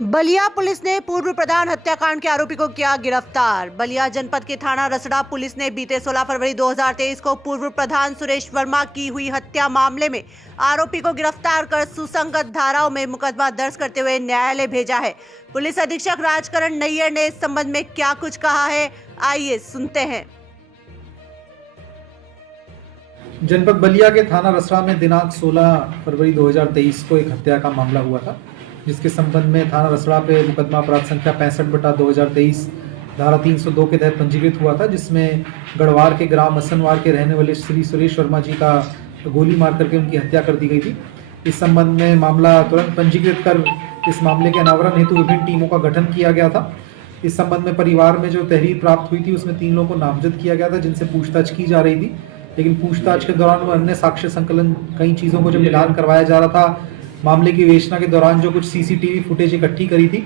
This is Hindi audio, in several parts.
बलिया पुलिस ने पूर्व प्रधान हत्याकांड के आरोपी को किया गिरफ्तार। बलिया जनपद के थाना रसड़ा पुलिस ने बीते 16 फरवरी 2023 को पूर्व प्रधान सुरेश वर्मा की हुई हत्या मामले में आरोपी को गिरफ्तार कर सुसंगत धाराओं में मुकदमा दर्ज करते हुए न्यायालय भेजा है। पुलिस अधीक्षक राजकरण नैयर ने इस संबंध में क्या कुछ कहा है, आइए सुनते हैं। जनपद बलिया के थाना रसड़ा में दिनांक 16 फरवरी 2023 को एक हत्या का मामला हुआ था, जिसके संबंध में थाना रसड़ा पे मुकदमा अपराध संख्या 65/2023 धारा 302 के तहत पंजीकृत हुआ था, जिसमें गढ़वार के ग्राम असनवार के रहने वाले श्री सुरेश वर्मा जी का गोली मार करके उनकी हत्या कर दी गई थी। इस संबंध में मामला तुरंत पंजीकृत कर इस मामले के अनावरण हेतु विभिन्न टीमों का गठन किया गया था। इस संबंध में परिवार में जो तहरीर प्राप्त हुई थी उसमें 3 लोगों को नामजद किया गया था, जिनसे पूछताछ की जा रही थी। लेकिन पूछताछ के दौरान अन्य साक्ष्य संकलन कई चीज़ों को जो मिलान करवाया जा रहा था, मामले की विवेचना के दौरान जो कुछ सीसीटीवी फुटेज इकट्ठी करी थी,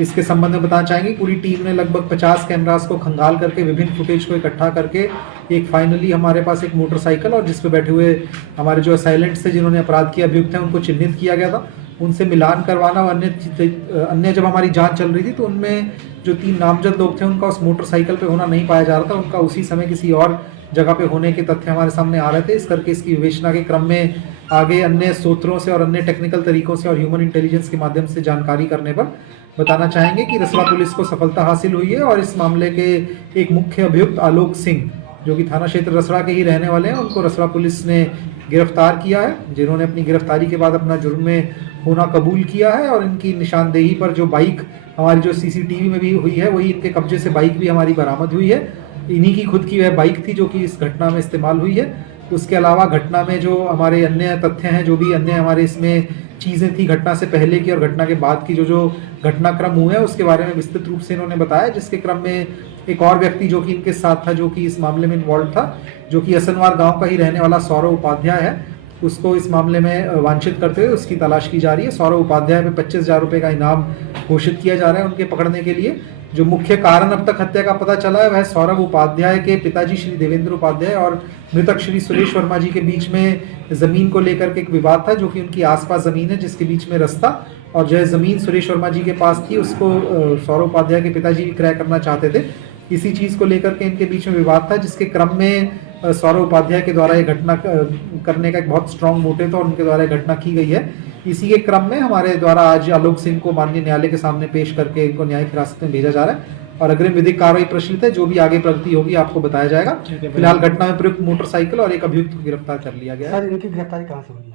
इसके संबंध में बताना चाहेंगे। पूरी टीम ने लगभग 50 कैमरास को खंगाल करके विभिन्न फुटेज को इकट्ठा करके एक फाइनली हमारे पास एक मोटरसाइकिल और जिस पे बैठे हुए हमारे जो असाइलेंट्स थे जिन्होंने अपराध किया अभियुक्त हैं उनको चिन्हित किया गया था। उनसे मिलान करवाना और अन्य जब हमारी जांच चल रही थी तो उनमें जो 3 नामजद लोग थे उनका उस मोटरसाइकिल पे होना नहीं पाया जा रहा था, उनका उसी समय किसी और जगह पे होने के तथ्य हमारे सामने आ रहे थे। इस करके इसकी विवेचना के क्रम में आगे अन्य सूत्रों से और अन्य टेक्निकल तरीकों से और ह्यूमन इंटेलिजेंस के माध्यम से जानकारी करने पर बताना चाहेंगे कि रसड़ा पुलिस को सफलता हासिल हुई है और इस मामले के एक मुख्य अभियुक्त आलोक सिंह, जो कि थाना क्षेत्र रसड़ा के ही रहने वाले हैं, उनको रसड़ा पुलिस ने गिरफ्तार किया है, जिन्होंने अपनी गिरफ्तारी के बाद अपना जुर्म में होना कबूल किया है। और इनकी निशानदेही पर जो बाइक हमारी जो सीसीटीवी में भी हुई है, वही इनके कब्जे से बाइक भी हमारी बरामद हुई है। इन्हीं की खुद की वह बाइक थी जो कि इस घटना में इस्तेमाल हुई है। उसके अलावा घटना में जो हमारे अन्य तथ्य हैं, जो भी अन्य हमारे इसमें चीज़ें थी घटना से पहले की और घटना के बाद की जो घटनाक्रम हुए हैं उसके बारे में विस्तृत रूप से इन्होंने बताया, जिसके क्रम में एक और व्यक्ति जो कि इनके साथ था, जो कि इस मामले में इन्वॉल्व था, जो कि असनवार गांव का ही रहने वाला सौरव उपाध्याय है, उसको इस मामले में वांछित करते हुए उसकी तलाश की जा रही है। सौरव उपाध्याय पे 25,000 रुपये का इनाम घोषित किया जा रहा है उनके पकड़ने के लिए। जो मुख्य कारण अब तक हत्या का पता चला है वह सौरभ उपाध्याय के पिताजी श्री देवेंद्र उपाध्याय और मृतक श्री सुरेश वर्मा जी के बीच में जमीन को लेकर के एक विवाद था, जो कि उनकी आसपास जमीन है जिसके बीच में रास्ता और जो जमीन सुरेश वर्मा जी के पास थी उसको सौरभ उपाध्याय के पिताजी भी क्रय करना चाहते थे। इसी चीज़ को लेकर के इनके बीच में विवाद था, जिसके क्रम में सौरभ उपाध्याय के द्वारा ये घटना करने का एक बहुत स्ट्रांग मोटिव था और उनके द्वारा घटना की गई है। इसी के क्रम में हमारे द्वारा आज आलोक सिंह को माननीय न्यायालय के सामने पेश करके इनको न्यायिक हिरासत में भेजा जा रहा है और अग्रिम विधिक कार्रवाई प्रचलित है। जो भी आगे प्रगति होगी आपको बताया जाएगा। फिलहाल घटना में प्रयुक्त मोटरसाइकिल और एक अभियुक्त को गिरफ्तार कर लिया गया है। सर, इनकी गिरफ्तारी कहाँ से हुई?